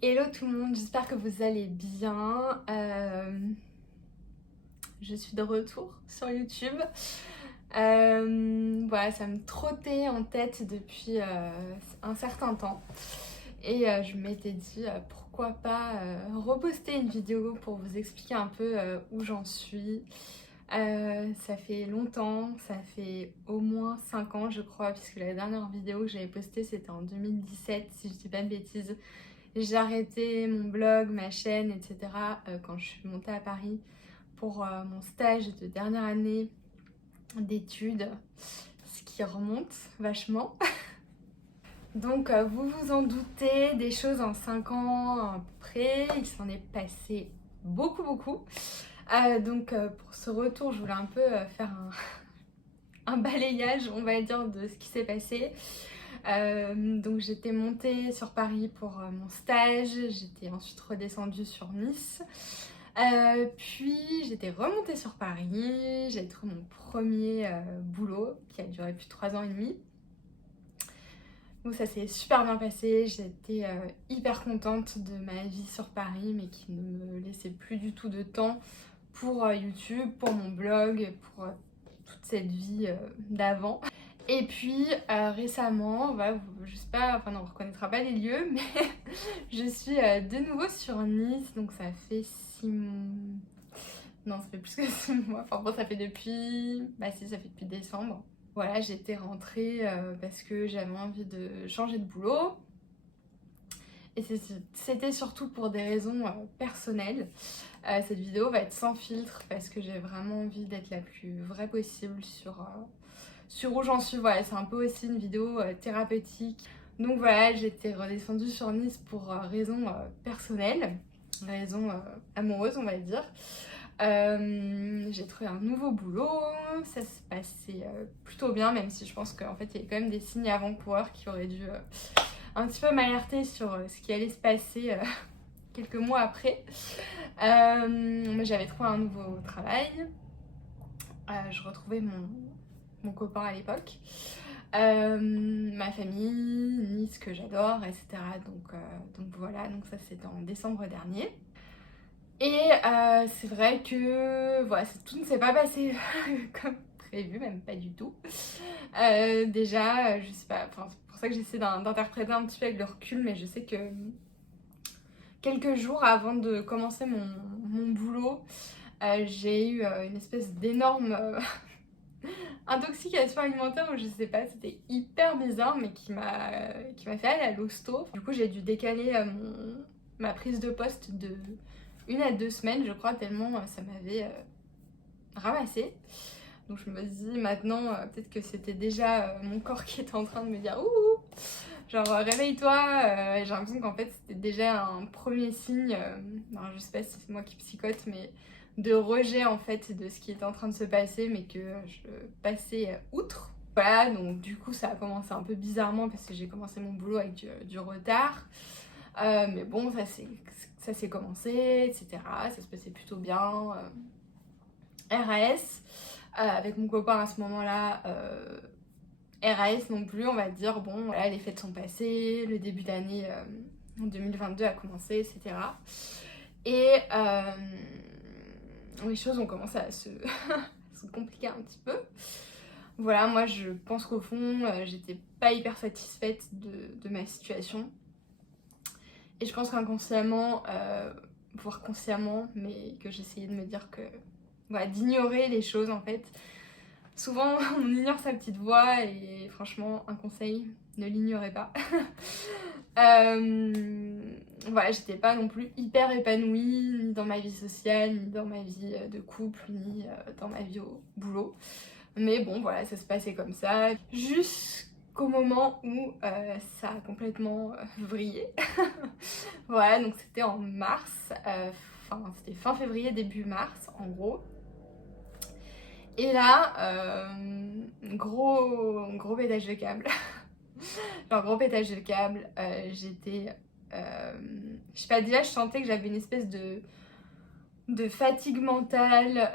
Hello tout le monde, j'espère que vous allez bien. Je suis de retour sur YouTube. Voilà, ça me trottait en tête depuis un certain temps. Et je m'étais dit pourquoi pas reposter une vidéo pour vous expliquer un peu où j'en suis. Ça fait longtemps, ça fait au moins 5 ans je crois, puisque la dernière vidéo que j'avais postée c'était en 2017 si je dis pas de bêtises. J'ai arrêté mon blog, ma chaîne, etc. Quand je suis montée à Paris pour mon stage de dernière année d'études, ce qui remonte vachement. Donc vous vous en doutez, des choses en 5 ans à peu près, il s'en est passé beaucoup. Donc pour ce retour, je voulais un peu faire un balayage, on va dire, de ce qui s'est passé. Donc j'étais montée sur Paris pour mon stage, j'étais ensuite redescendue sur Nice, puis j'étais remontée sur Paris, j'ai trouvé mon premier boulot qui a duré plus de 3 ans et demi. Donc ça s'est super bien passé, j'étais hyper contente de ma vie sur Paris, mais qui ne me laissait plus du tout de temps pour YouTube, pour mon blog, pour toute cette vie d'avant. Et puis récemment, voilà, je sais pas, enfin non, on reconnaîtra pas les lieux, mais je suis de nouveau sur Nice, donc ça fait 6 mois. Non, ça fait plus que 6 mois. Enfin bon, ça fait depuis. Bah si, ça fait depuis décembre. Voilà, j'étais rentrée parce que j'avais envie de changer de boulot. Et c'était surtout pour des raisons personnelles. Cette vidéo va être sans filtre parce que j'ai vraiment envie d'être la plus vraie possible sur où j'en suis. Voilà, c'est un peu aussi une vidéo thérapeutique. Donc voilà, j'étais redescendue sur Nice pour raisons personnelles, raisons amoureuses on va dire. J'ai trouvé un nouveau boulot, ça se passait plutôt bien, même si je pense qu'en fait il y avait quand même des signes avant-coureurs qui auraient dû un petit peu m'alerter sur ce qui allait se passer quelques mois après. J'avais trouvé un nouveau travail, je retrouvais mon copain à l'époque, ma famille, Nice que j'adore, etc. Donc voilà, donc ça c'était en décembre dernier. Et c'est vrai que voilà, tout ne s'est pas passé comme prévu, même pas du tout. Déjà, je sais pas, c'est pour ça que j'essaie d'interpréter un petit peu avec le recul, mais je sais que quelques jours avant de commencer mon boulot, j'ai eu une espèce d'énorme intoxication alimentaire, où je sais pas, c'était hyper bizarre, mais qui m'a fait aller à l'hosto. Du coup, j'ai dû décaler ma prise de poste de 1 à 2 semaines, je crois, tellement ça m'avait ramassé. Donc je me dis maintenant, peut-être que c'était déjà mon corps qui était en train de me dire ouh, genre réveille-toi. J'ai l'impression qu'en fait c'était déjà un premier signe, je sais pas si c'est moi qui psychote, mais de rejet en fait de ce qui était en train de se passer, mais que je passais outre. Voilà, donc du coup ça a commencé un peu bizarrement parce que j'ai commencé mon boulot avec du retard. Mais bon, ça s'est commencé, etc. Ça se passait plutôt bien. RAS, avec mon copain à ce moment-là, RAS non plus, on va dire, bon, voilà, les fêtes sont passées, le début d'année 2022 a commencé, etc. Et les choses ont commencé à se compliquer un petit peu. Voilà, moi je pense qu'au fond, j'étais pas hyper satisfaite de ma situation. Et je pense qu'inconsciemment, voire consciemment, mais que j'essayais de me dire que, voilà, d'ignorer les choses en fait. Souvent, on ignore sa petite voix et franchement, un conseil, ne l'ignorez pas. Voilà, j'étais pas non plus hyper épanouie, ni dans ma vie sociale, ni dans ma vie de couple, ni dans ma vie au boulot. Mais bon, voilà, ça se passait comme ça, jusqu'au moment où ça a complètement vrillé. Voilà, donc c'était en mars, c'était fin février, début mars, en gros. Et là, gros pétage de câble. Genre gros pétage de câble, j'étais... je sais pas, déjà je sentais que j'avais une espèce de fatigue mentale,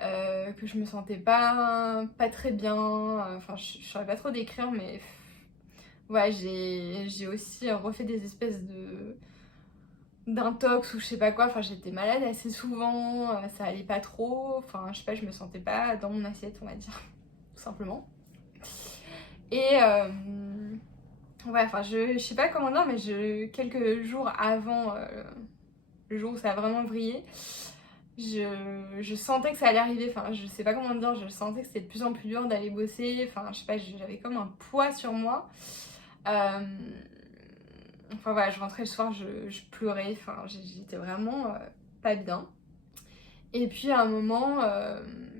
que je me sentais pas très bien. Enfin, je saurais pas trop décrire, mais... Ouais, j'ai aussi refait des espèces d'un tox ou je sais pas quoi, enfin j'étais malade assez souvent, ça allait pas trop, enfin je sais pas, je me sentais pas dans mon assiette on va dire, tout simplement. Et ouais, enfin je sais pas comment dire, mais quelques jours avant le jour où ça a vraiment brillé, je sentais que ça allait arriver, enfin je sais pas comment dire, je sentais que c'était de plus en plus dur d'aller bosser, enfin je sais pas, j'avais comme un poids sur moi. Enfin voilà, je rentrais le soir, je pleurais, enfin j'étais vraiment pas bien. Et puis à un moment,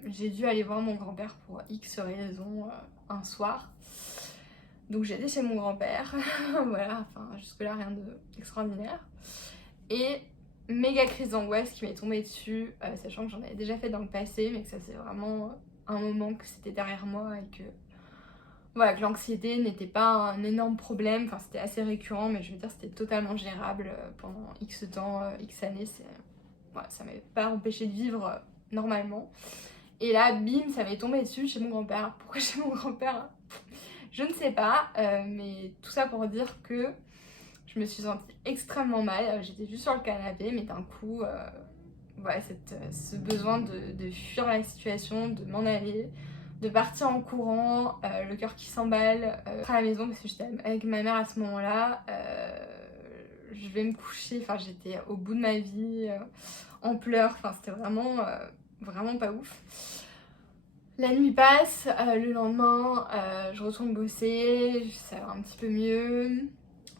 j'ai dû aller voir mon grand-père pour X raisons un soir. Donc j'étais chez mon grand-père, voilà, enfin jusque-là rien d'extraordinaire. Et méga crise d'angoisse qui m'est tombée dessus, sachant que j'en avais déjà fait dans le passé, mais que ça c'est vraiment un moment que c'était derrière moi et que voilà, que l'anxiété n'était pas un énorme problème, enfin c'était assez récurrent, mais je veux dire c'était totalement gérable pendant X temps, X années, voilà, ça m'avait pas empêché de vivre normalement. Et là, bim, ça m'est tombé dessus chez mon grand-père. Pourquoi chez mon grand-père? Je ne sais pas, mais tout ça pour dire que je me suis sentie extrêmement mal. J'étais juste sur le canapé, mais d'un coup, voilà, ce besoin de fuir la situation, de m'en aller, de partir en courant, le cœur qui s'emballe, à la maison parce que j'étais avec ma mère à ce moment-là. Je vais me coucher, enfin j'étais au bout de ma vie, en pleurs, enfin c'était vraiment, vraiment pas ouf. La nuit passe, le lendemain, je retourne bosser, ça va un petit peu mieux.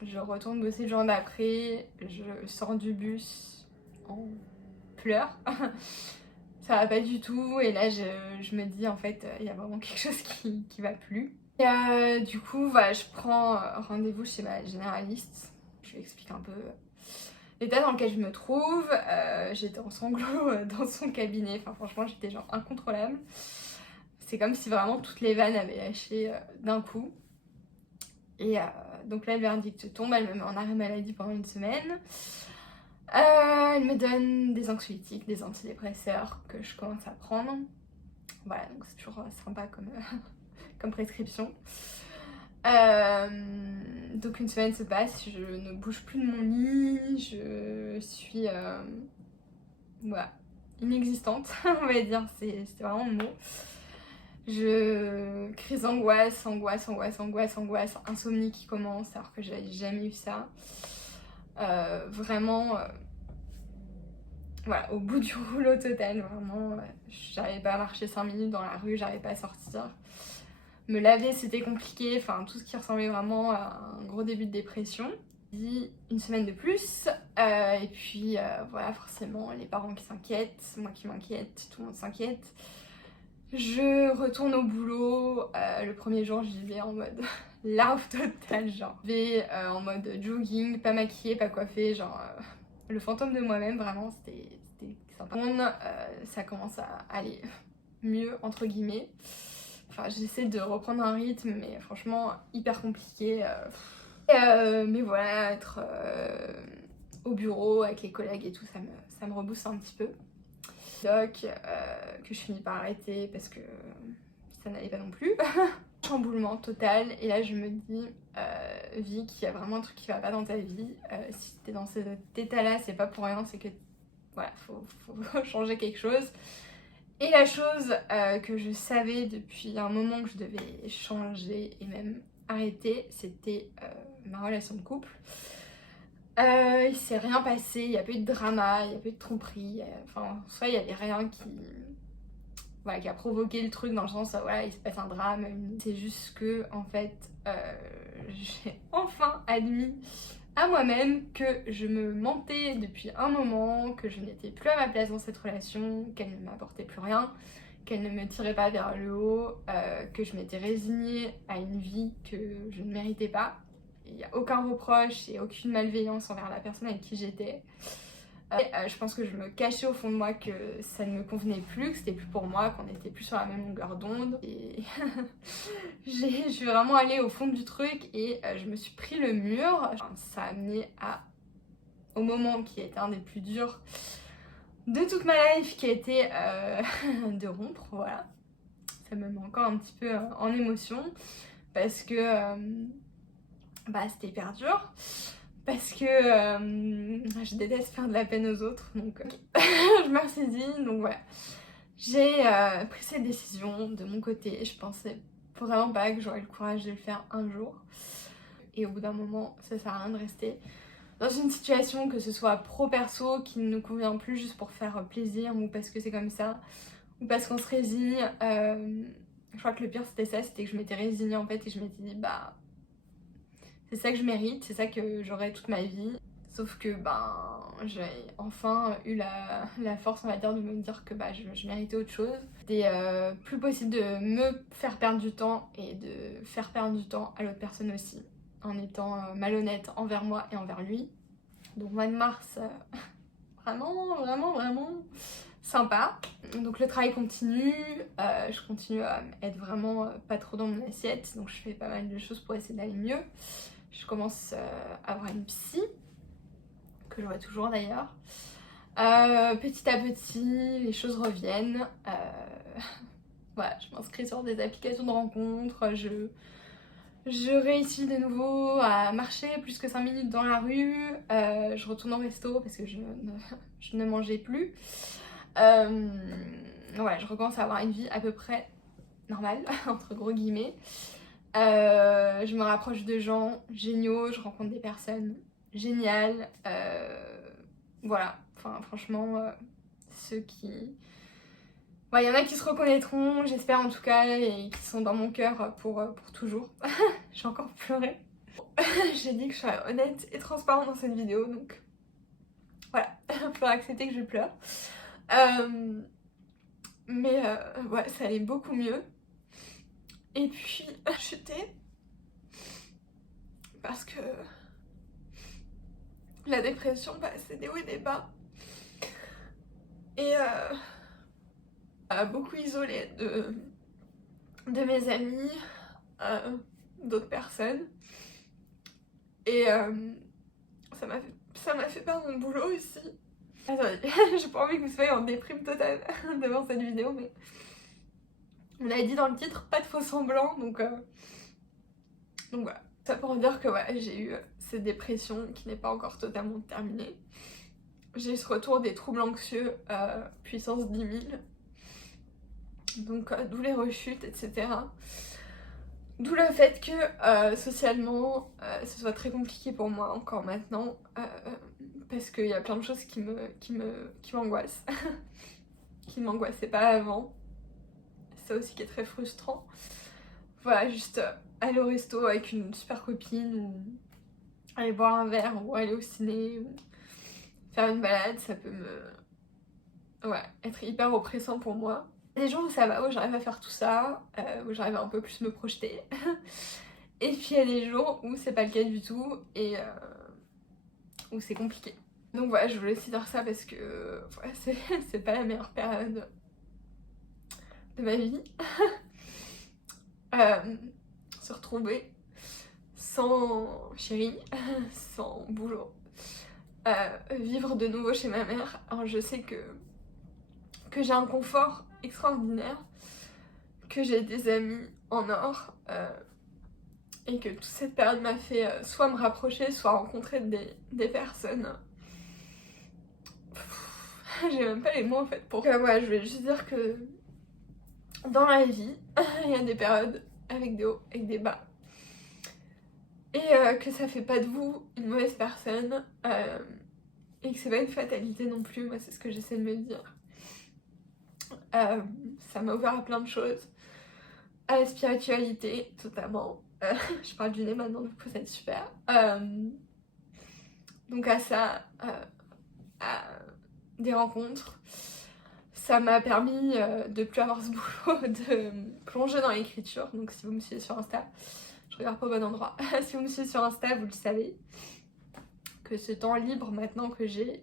Je retourne bosser le jour d'après, je sors du bus en pleurs. Ça va pas du tout et là je me dis en fait il y a vraiment quelque chose qui va plus. Et du coup voilà, je prends rendez-vous chez ma généraliste. Je lui explique un peu l'état dans lequel je me trouve. J'étais en sanglots dans son cabinet, enfin franchement j'étais genre incontrôlable. C'est comme si vraiment toutes les vannes avaient lâché d'un coup. Et donc là le verdict tombe, elle me met en arrêt maladie pendant une semaine. Elle me donne des anxiolytiques, des antidépresseurs que je commence à prendre. Voilà, donc c'est toujours sympa comme prescription. Donc une semaine se passe, je ne bouge plus de mon lit, je suis voilà, inexistante, on va dire, c'était vraiment le mot. Crise d'angoisse, angoisse, insomnie qui commence alors que j'avais jamais eu ça. Vraiment, voilà, au bout du rouleau total, vraiment, j'arrivais pas à marcher 5 minutes dans la rue, j'arrivais pas à sortir. Me laver c'était compliqué, enfin tout ce qui ressemblait vraiment à un gros début de dépression. Une semaine de plus, et puis voilà, forcément les parents qui s'inquiètent, moi qui m'inquiète, tout le monde s'inquiète. Je retourne au boulot, le premier jour j'y vais en mode larve totale, genre je vais en mode jogging, pas maquillée, pas coiffée, genre le fantôme de moi-même, vraiment c'était sympa. Ça commence à aller mieux entre guillemets. Enfin j'essaie de reprendre un rythme mais franchement hyper compliqué. Mais voilà, être au bureau avec les collègues et tout, ça me rebooste un petit peu. Que je finis par arrêter parce que ça n'allait pas non plus. Chamboulement total, et là je me dis vie, qu'il y a vraiment un truc qui va pas dans ta vie. Si t'es dans cet état là, c'est pas pour rien, c'est que voilà, faut changer quelque chose. Et la chose que je savais depuis un moment que je devais changer et même arrêter, c'était ma relation de couple. Il s'est rien passé, il n'y a pas eu de drama, il n'y a pas eu de tromperie, enfin en soi il n'y avait rien voilà, qui a provoqué le truc dans le sens voilà, il se passe un drame. C'est juste que en fait j'ai enfin admis à moi-même que je me mentais depuis un moment, que je n'étais plus à ma place dans cette relation, qu'elle ne m'apportait plus rien, qu'elle ne me tirait pas vers le haut, que je m'étais résignée à une vie que je ne méritais pas. Il n'y a aucun reproche et aucune malveillance envers la personne avec qui j'étais. Je pense que je me cachais au fond de moi que ça ne me convenait plus, que c'était plus pour moi, qu'on n'était plus sur la même longueur d'onde. Et je suis vraiment allée au fond du truc et je me suis pris le mur. Ça a amené au moment qui a été un des plus durs de toute ma life, qui a été de rompre, voilà. Ça me met encore un petit peu en émotion parce que bah, c'était hyper dur. parce que je déteste faire de la peine aux autres, donc je me suis dit, donc voilà. J'ai pris cette décision de mon côté, je pensais vraiment pas que j'aurais le courage de le faire un jour. Et au bout d'un moment, ça sert à rien de rester dans une situation, que ce soit pro-perso, qui ne nous convient plus juste pour faire plaisir ou parce que c'est comme ça, ou parce qu'on se résigne. Je crois que le pire c'était ça, c'était que je m'étais résignée en fait et je m'étais dit bah c'est ça que je mérite, c'est ça que j'aurai toute ma vie. Sauf que j'ai enfin eu la force on va dire de me dire que je méritais autre chose. C'était plus possible de me faire perdre du temps et de faire perdre du temps à l'autre personne aussi, en étant malhonnête envers moi et envers lui. Donc mois de mars, vraiment sympa. Donc le travail continue, je continue à être vraiment pas trop dans mon assiette, donc je fais pas mal de choses pour essayer d'aller mieux. Je commence à avoir une psy, que je vois toujours d'ailleurs. Petit à petit, les choses reviennent. Voilà, je m'inscris sur des applications de rencontres, je réussis de nouveau à marcher plus que 5 minutes dans la rue, je retourne au resto parce que je ne mangeais plus. Ouais, je recommence à avoir une vie à peu près normale, entre gros guillemets. Je me rapproche de gens géniaux, je rencontre des personnes géniales. Voilà, enfin franchement, ceux qui... Ouais, il y en a qui se reconnaîtront, j'espère en tout cas, et qui sont dans mon cœur pour toujours. J'ai encore pleuré. J'ai dit que je serais honnête et transparente dans cette vidéo, donc voilà, il faudra accepter que je pleure. Mais ouais, ça allait beaucoup mieux. Et puis, chuté. Parce que la dépression, c'est des hauts et des bas. Et beaucoup isolée de mes amis, d'autres personnes. Et ça m'a fait perdre mon boulot aussi. Attendez, j'ai pas envie que vous soyez en déprime totale devant cette vidéo, mais on a dit dans le titre, pas de faux semblants, donc voilà. Ça pour dire que ouais, j'ai eu cette dépression qui n'est pas encore totalement terminée. J'ai eu ce retour des troubles anxieux puissance 10 000. Donc d'où les rechutes, etc. D'où le fait que socialement, ce soit très compliqué pour moi encore maintenant. Parce qu'il y a plein de choses qui m'angoissent. qui ne m'angoissaient pas avant. C'est ça aussi qui est très frustrant. Voilà, juste aller au resto avec une super copine, ou aller boire un verre, ou aller au ciné, ou faire une balade, ça peut être hyper oppressant pour moi. Il y a des jours où ça va, où j'arrive à faire tout ça, où j'arrive à un peu plus me projeter. Et puis il y a des jours où c'est pas le cas du tout et où c'est compliqué. Donc voilà, je voulais aussi dire ça parce que c'est pas la meilleure période de ma vie. Se retrouver sans chérie, sans boulot, vivre de nouveau chez ma mère. Alors je sais que j'ai un confort extraordinaire, que j'ai des amis en or, et que toute cette période m'a fait soit me rapprocher, soit rencontrer des personnes. J'ai même pas les mots en fait pour... ouais, je vais juste dire que dans la vie, il y a des périodes avec des hauts, avec des bas. Et que ça fait pas de vous une mauvaise personne, et que c'est pas une fatalité non plus, moi c'est ce que j'essaie de me dire. Ça m'a ouvert à plein de choses, à la spiritualité notamment. Je parle du nez maintenant, du coup ça va être super. Donc à ça, à des rencontres. Ça m'a permis de plus avoir ce boulot, de plonger dans l'écriture. Donc si vous me suivez sur Insta, je regarde pas au bon endroit. Si vous me suivez sur Insta, vous le savez. Que ce temps libre maintenant que j'ai,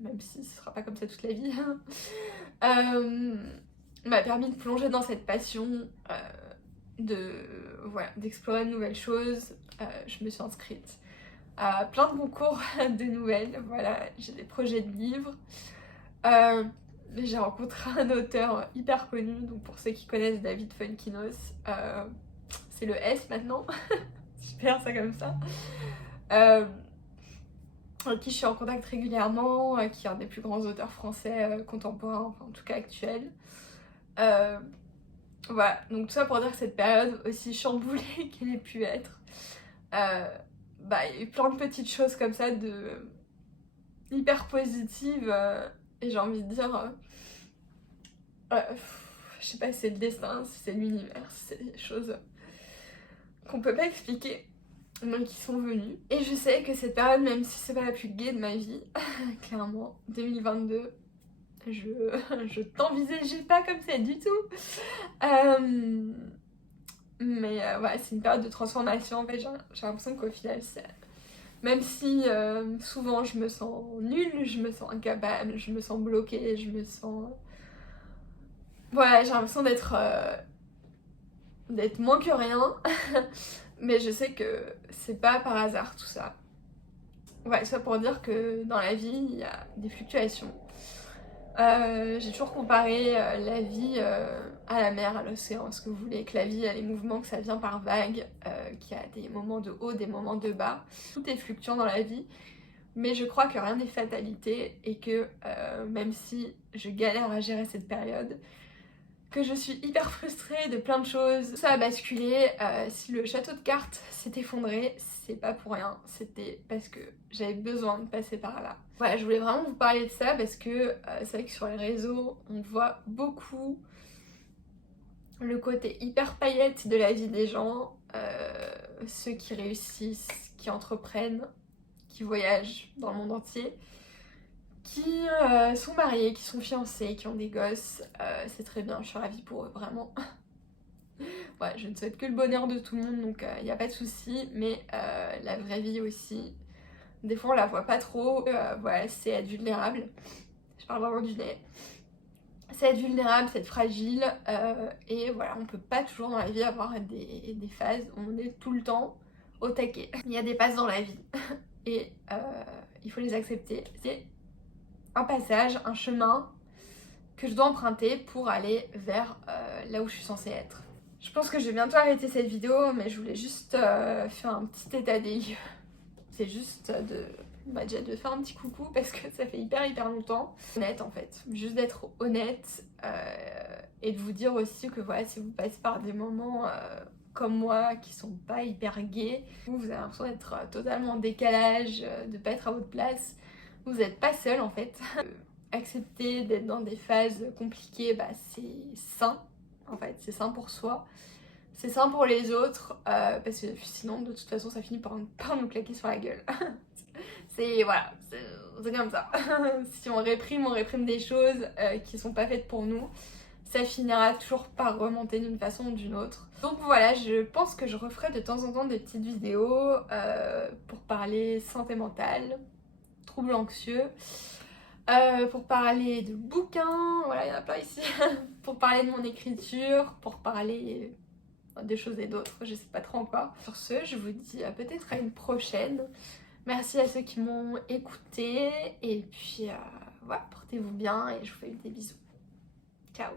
même si ce sera pas comme ça toute la vie, m'a permis de plonger dans cette passion, d'explorer de nouvelles choses. Je me suis inscrite à plein de concours de nouvelles, voilà, j'ai des projets de livres. J'ai rencontré un auteur hyper connu, donc pour ceux qui connaissent David Funkinos, c'est le S maintenant, super ça comme ça. avec qui je suis en contact régulièrement, qui est un des plus grands auteurs français contemporains, enfin en tout cas actuels. Voilà, donc tout ça pour dire que cette période, aussi chamboulée qu'elle ait pu être, bah, il y a eu plein de petites choses comme ça, hyper positives, et j'ai envie de dire, je sais pas si c'est le destin, si c'est l'univers, si c'est des choses qu'on peut pas expliquer, mais qui sont venues. Et je sais que cette période, même si c'est pas la plus gaie de ma vie, clairement, 2022, je t'envisageais pas comme ça du tout. Mais ouais, c'est une période de transformation. En fait, j'ai l'impression qu'au final, même si souvent je me sens nulle, je me sens incapable, je me sens bloquée, je me sens... Voilà, j'ai l'impression d'être moins que rien. Mais je sais que c'est pas par hasard tout ça. Ouais, ça pour dire que dans la vie, il y a des fluctuations. J'ai toujours comparé la vie à la mer, à l'océan, ce que vous voulez, que la vie a les mouvements, que ça vient par vagues, qu'il y a des moments de haut, des moments de bas. Tout est fluctuant dans la vie, mais je crois que rien n'est fatalité et que même si je galère à gérer cette période, que je suis hyper frustrée de plein de choses, ça a basculé. Si le château de cartes s'est effondré, c'est pas pour rien, c'était parce que j'avais besoin de passer par là. Voilà, je voulais vraiment vous parler de ça parce que c'est vrai que sur les réseaux, on voit beaucoup le côté hyper paillette de la vie des gens, ceux qui réussissent, qui entreprennent, qui voyagent dans le monde entier, qui sont mariés, qui sont fiancés, qui ont des gosses, c'est très bien, je suis ravie pour eux, vraiment. Ouais, je ne souhaite que le bonheur de tout le monde, donc il n'y a pas de souci, mais la vraie vie aussi, des fois on la voit pas trop, voilà, c'est être vulnérable, je parle vraiment du nez. C'est être vulnérable, c'est être fragile, et voilà, on peut pas toujours dans la vie avoir des phases où on est tout le temps au taquet. Il y a des passes dans la vie, et il faut les accepter. C'est un passage, un chemin que je dois emprunter pour aller vers là où je suis censée être. Je pense que je vais bientôt arrêter cette vidéo, mais je voulais juste faire un petit état des lieux. C'est juste déjà de faire un petit coucou parce que ça fait hyper longtemps. Honnête en fait, juste d'être honnête et de vous dire aussi que voilà, si vous passez par des moments comme moi qui sont pas hyper gays, vous avez l'impression d'être totalement en décalage, de pas être à votre place, vous n'êtes pas seul en fait. Accepter d'être dans des phases compliquées, bah, c'est sain en fait, c'est sain pour soi. C'est sain pour les autres, parce que sinon de toute façon ça finit par nous claquer sur la gueule. Voilà, c'est comme ça. Si on réprime des choses qui sont pas faites pour nous, ça finira toujours par remonter d'une façon ou d'une autre. Donc voilà, je pense que je referai de temps en temps des petites vidéos pour parler santé mentale, troubles anxieux, pour parler de bouquins, voilà, il y en a plein ici, pour parler de mon écriture, pour parler des choses et d'autres, je sais pas trop encore. Sur ce, je vous dis peut-être à une prochaine. Merci à ceux qui m'ont écouté et puis voilà, portez-vous bien et je vous fais des bisous. Ciao.